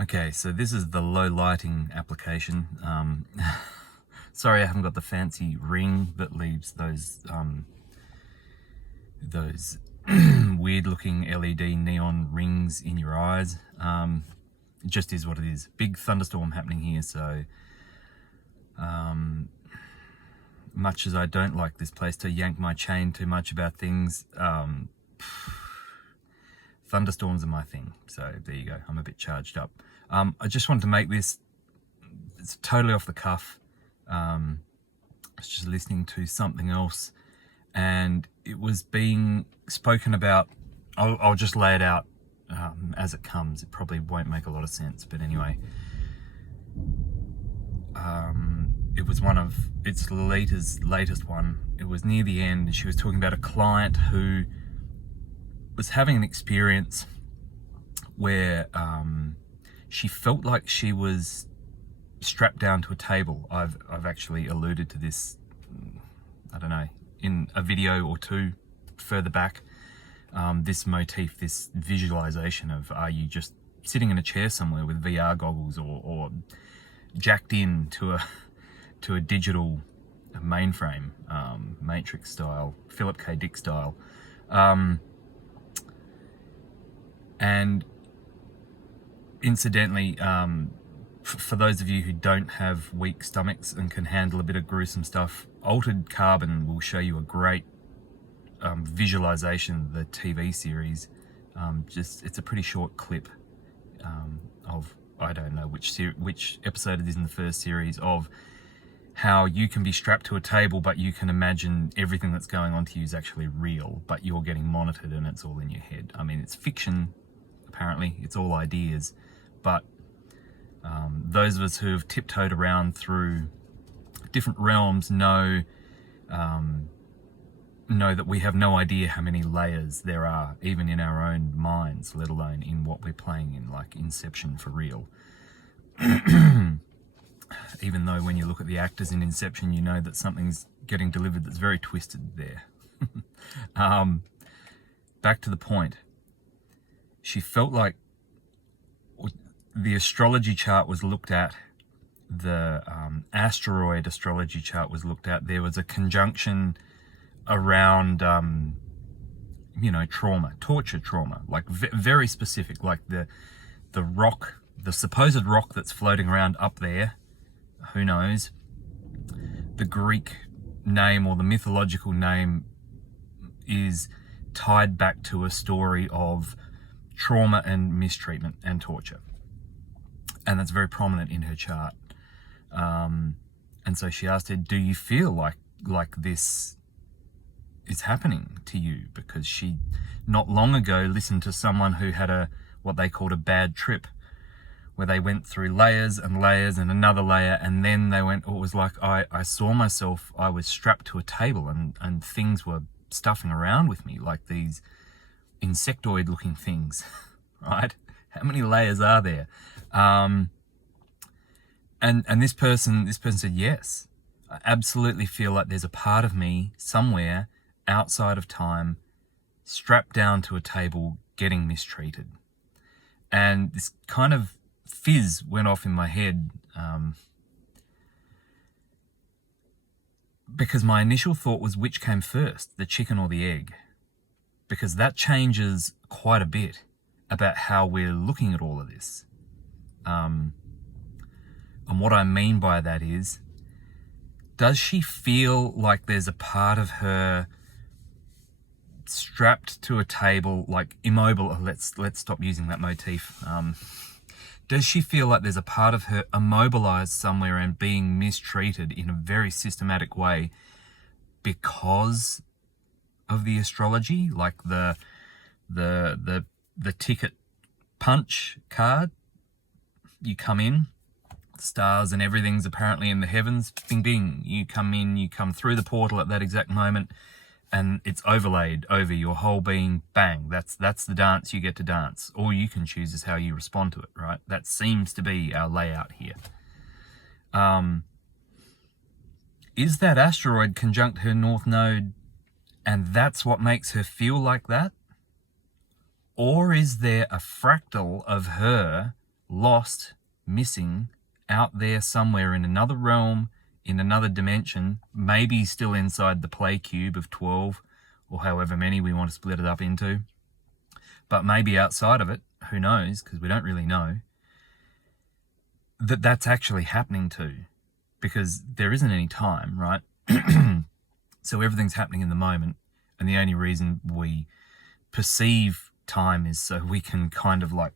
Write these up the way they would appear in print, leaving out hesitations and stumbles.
Okay, so this is the low lighting application. Sorry, I haven't got the fancy ring that leaves those weird looking LED neon rings in your eyes. It just is what it is. Big thunderstorm happening here, so much as I don't like this place to yank my chain too much about things, thunderstorms are my thing. So there you go, I'm a bit charged up. I just wanted to make this, it's totally off the cuff. I was just listening to something else and it was being spoken about. I'll just lay it out as it comes. It probably won't make a lot of sense, but anyway. It was one of its latest one. It was near the end and she was talking about a client who was having an experience where she felt like she was strapped down to a table. I've actually alluded to this, I don't know, in a video or two further back. This motif, this visualization of, are you just sitting in a chair somewhere with VR goggles or jacked in to a digital mainframe, Matrix style, Philip K. Dick style. And incidentally, for those of you who don't have weak stomachs and can handle a bit of gruesome stuff, Altered Carbon will show you a great visualization of the TV series. It's a pretty short clip of, I don't know which episode it is in the first series, of how you can be strapped to a table but you can imagine everything that's going on to you is actually real, but you're getting monitored and it's all in your head. I mean, it's fiction, apparently, it's all ideas, but those of us who have tiptoed around through different realms know that we have no idea how many layers there are, even in our own minds, let alone in what we're playing in, like Inception for real. Even though when you look at the actors in Inception, you know that something's getting delivered that's very twisted there. Back to the point. She felt like the astrology chart was looked at, the asteroid astrology chart was looked at. There was a conjunction around, trauma, torture trauma, like very specific, like the rock, the supposed rock that's floating around up there, who knows, the Greek name or the mythological name is tied back to a story of trauma and mistreatment and torture. And that's very prominent in her chart. And so she asked her, do you feel like this is happening to you? Because she not long ago listened to someone who had what they called a bad trip, where they went through layers and layers and another layer, and then they went, it was like, I saw myself, I was strapped to a table and things were stuffing around with me, like these insectoid looking things, right? How many layers are there? And this person said, yes, I absolutely feel like there's a part of me somewhere outside of time, strapped down to a table, getting mistreated. And this kind of fizz went off in my head, because my initial thought was, which came first, the chicken or the egg? Because that changes quite a bit about how we're looking at all of this. And what I mean by that is, does she feel like there's a part of her strapped to a table, like immobile? Let's stop using that motif. Does she feel like there's a part of her immobilized somewhere and being mistreated in a very systematic way because of the astrology, like the ticket punch card? You come in, stars and everything's apparently in the heavens, bing bing, you come in, you come through the portal at that exact moment, and it's overlaid over your whole being, bang, that's the dance you get to dance. All you can choose is how you respond to it, right? That seems to be our layout here. Is that asteroid conjunct her north node, and that's what makes her feel like that? Or is there a fractal of her lost, missing, out there somewhere in another realm, in another dimension, maybe still inside the play cube of 12 or however many we want to split it up into, but maybe outside of it, who knows, because we don't really know, that's actually happening too, because there isn't any time, right? So everything's happening in the moment, and the only reason we perceive time is so we can kind of like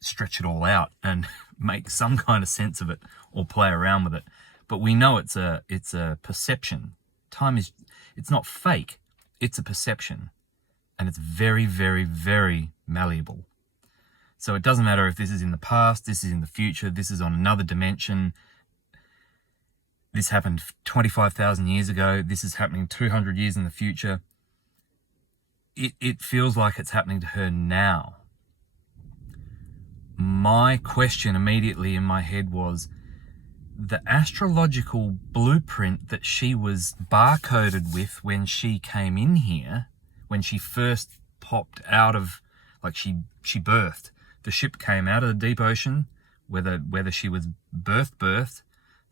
stretch it all out and make some kind of sense of it or play around with it. But we know it's a perception. Time is, it's not fake, it's a perception, and it's very, very, very malleable. So it doesn't matter if this is in the past, this is in the future, this is on another dimension. This happened 25,000 years ago. This is happening 200 years in the future. It feels like it's happening to her now. My question immediately in my head was, the astrological blueprint that she was barcoded with when she came in here, when she first popped out of, like she birthed. The ship came out of the deep ocean, whether she was birthed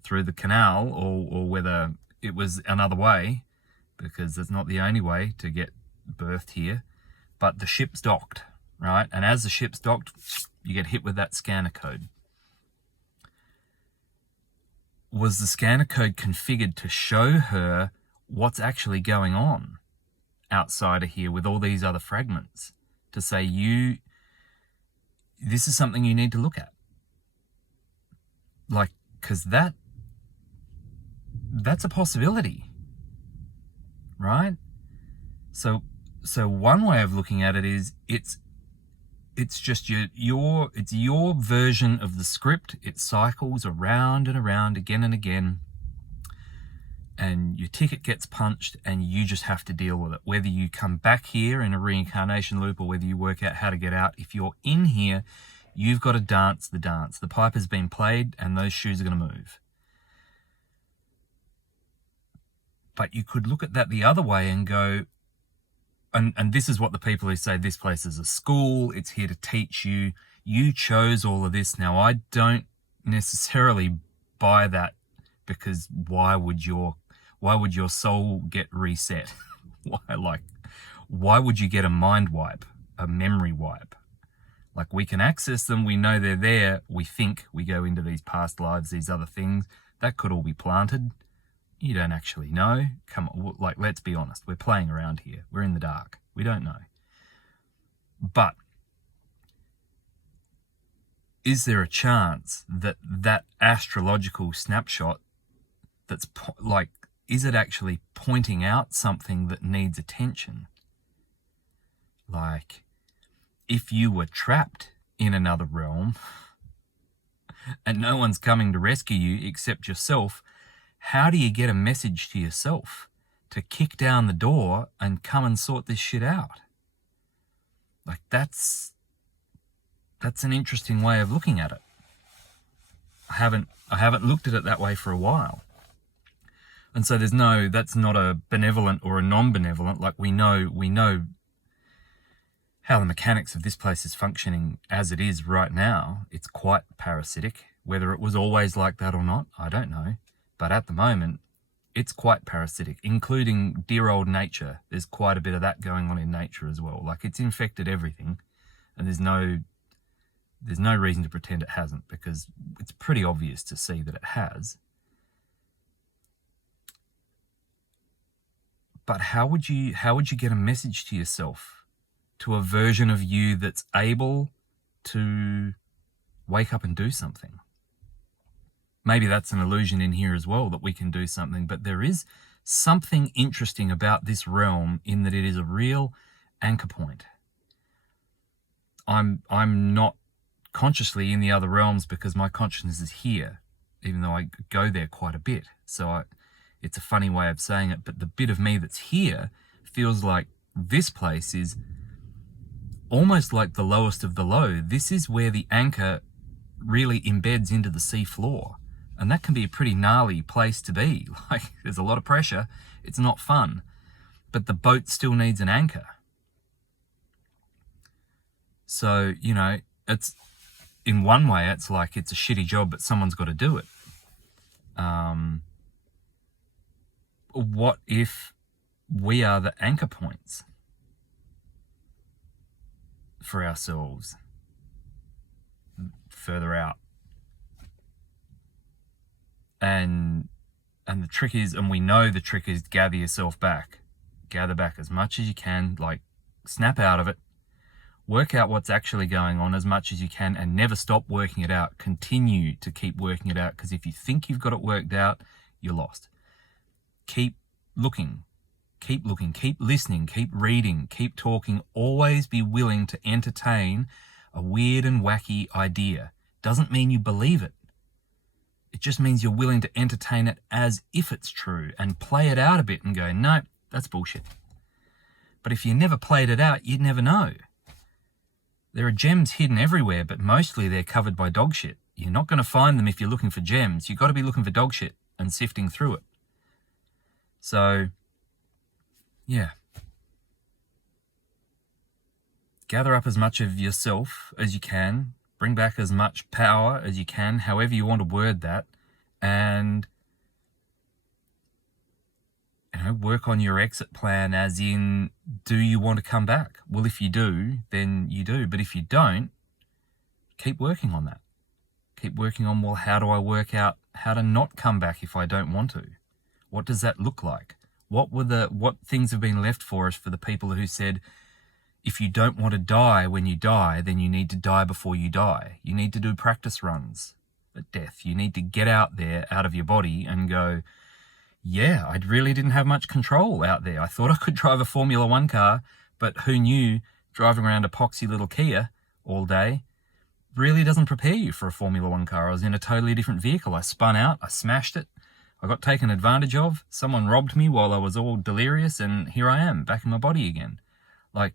through the canal or whether it was another way, because it's not the only way to get birthed here, but the ship's docked, right? And as the ship's docked, you get hit with that scanner code. Was the scanner code configured to show her what's actually going on outside of here with all these other fragments, to say, this is something you need to look at? Like, because that's a possibility, right? So one way of looking at it is it's just your version of the script. It cycles around and around again and again, and your ticket gets punched and you just have to deal with it. Whether you come back here in a reincarnation loop or whether you work out how to get out, if you're in here, you've got to dance the dance. The pipe has been played and those shoes are going to move. But you could look at that the other way and go, and this is what the people who say this place is a school, it's here to teach you, you chose all of this. Now, I don't necessarily buy that, because why would your soul get reset? Why would you get a mind wipe, a memory wipe? Like, we can access them, we know they're there, we think we go into these past lives, these other things, that could all be planted. You don't actually know. Come on, like, let's be honest. We're playing around here. We're in the dark. We don't know. But is there a chance that that astrological snapshot that's is it actually pointing out something that needs attention? Like, if you were trapped in another realm and no one's coming to rescue you except yourself, how do you get a message to yourself to kick down the door and come and sort this shit out? Like, that's an interesting way of looking at it. I haven't looked at it that way for a while. And so that's not a benevolent or a non-benevolent. Like, we know how the mechanics of this place is functioning as it is right now. It's quite parasitic. Whether it was always like that or not, I don't know. But at the moment, it's quite parasitic, including dear old nature. There's quite a bit of that going on in nature as well. Like, it's infected everything, and there's no reason to pretend it hasn't, because it's pretty obvious to see that it has. But how would you get a message to yourself, to a version of you that's able to wake up and do something? Maybe that's an illusion in here as well, that we can do something, but there is something interesting about this realm in that it is a real anchor point. I'm not consciously in the other realms because my consciousness is here, even though I go there quite a bit. So it's a funny way of saying it, but the bit of me that's here feels like this place is almost like the lowest of the low. This is where the anchor really embeds into the sea floor. And that can be a pretty gnarly place to be. Like, there's a lot of pressure. It's not fun. But the boat still needs an anchor. So, it's in one way, it's like it's a shitty job, but someone's got to do it. What if we are the anchor points for ourselves further out? And the trick is, and we know the trick is, gather yourself back. Gather back as much as you can, like snap out of it. Work out what's actually going on as much as you can and never stop working it out. Continue to keep working it out, because if you think you've got it worked out, you're lost. Keep looking, keep listening, keep reading, keep talking. Always be willing to entertain a weird and wacky idea. Doesn't mean you believe it. It just means you're willing to entertain it as if it's true and play it out a bit and go, no, that's bullshit. But if you never played it out, you'd never know. There are gems hidden everywhere, but mostly they're covered by dog shit. You're not going to find them if you're looking for gems. You've got to be looking for dog shit and sifting through it. So, yeah. Gather up as much of yourself as you can. Bring back as much power as you can, however you want to word that, and work on your exit plan, as in, do you want to come back? Well, if you do, then you do. But if you don't, keep working on that. Keep working on, well, how do I work out how to not come back if I don't want to? What does that look like? What things have been left for us for the people who said, if you don't want to die when you die, then you need to die before you die. You need to do practice runs at death. You need to get out there, out of your body, and go, yeah, I really didn't have much control out there. I thought I could drive a Formula One car, but who knew driving around a poxy little Kia all day really doesn't prepare you for a Formula One car. I was in a totally different vehicle. I spun out, I smashed it, I got taken advantage of, someone robbed me while I was all delirious, and here I am, back in my body again. Like,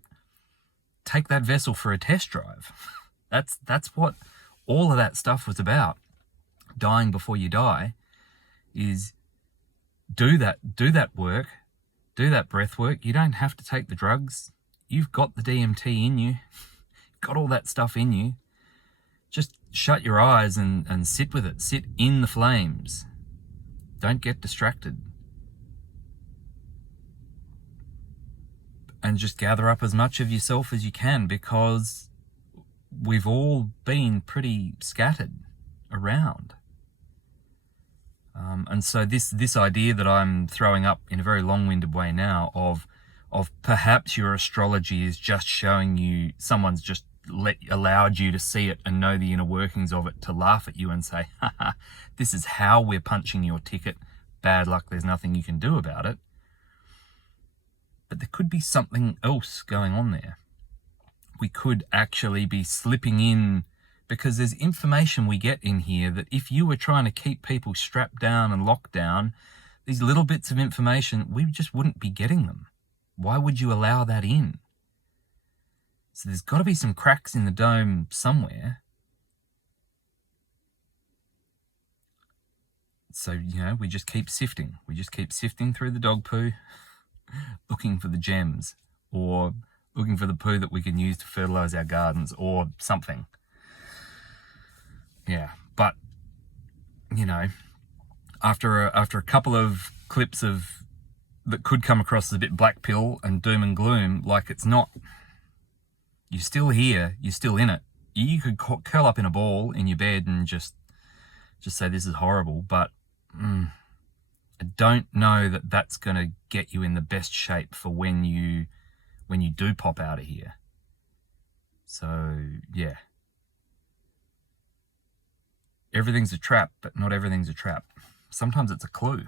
take that vessel for a test drive. That's what all of that stuff was about. Dying before you die is do that work, do that breath work. You don't have to take the drugs. You've got the DMT in you. You've got all that stuff in you. Just shut your eyes and sit with it. Sit in the flames. Don't get distracted. And just gather up as much of yourself as you can, because we've all been pretty scattered around. And so this idea that I'm throwing up in a very long-winded way now of perhaps your astrology is just showing you, someone's just allowed you to see it and know the inner workings of it, to laugh at you and say, haha, this is how we're punching your ticket. Bad luck, there's nothing you can do about it. But there could be something else going on there. We could actually be slipping in, because there's information we get in here that if you were trying to keep people strapped down and locked down, these little bits of information, we just wouldn't be getting them. Why would you allow that in? So there's got to be some cracks in the dome somewhere. So, we just keep sifting. We just keep sifting through the dog poo, looking for the gems, or looking for the poo that we can use to fertilize our gardens or something. Yeah, but, after a couple of clips that could come across as a bit black pill and doom and gloom, like, it's not. You're still here, you're still in it. You could curl up in a ball in your bed and just say this is horrible, but I don't know that that's going to get you in the best shape for when you do pop out of here. So, yeah. Everything's a trap, but not everything's a trap. Sometimes it's a clue.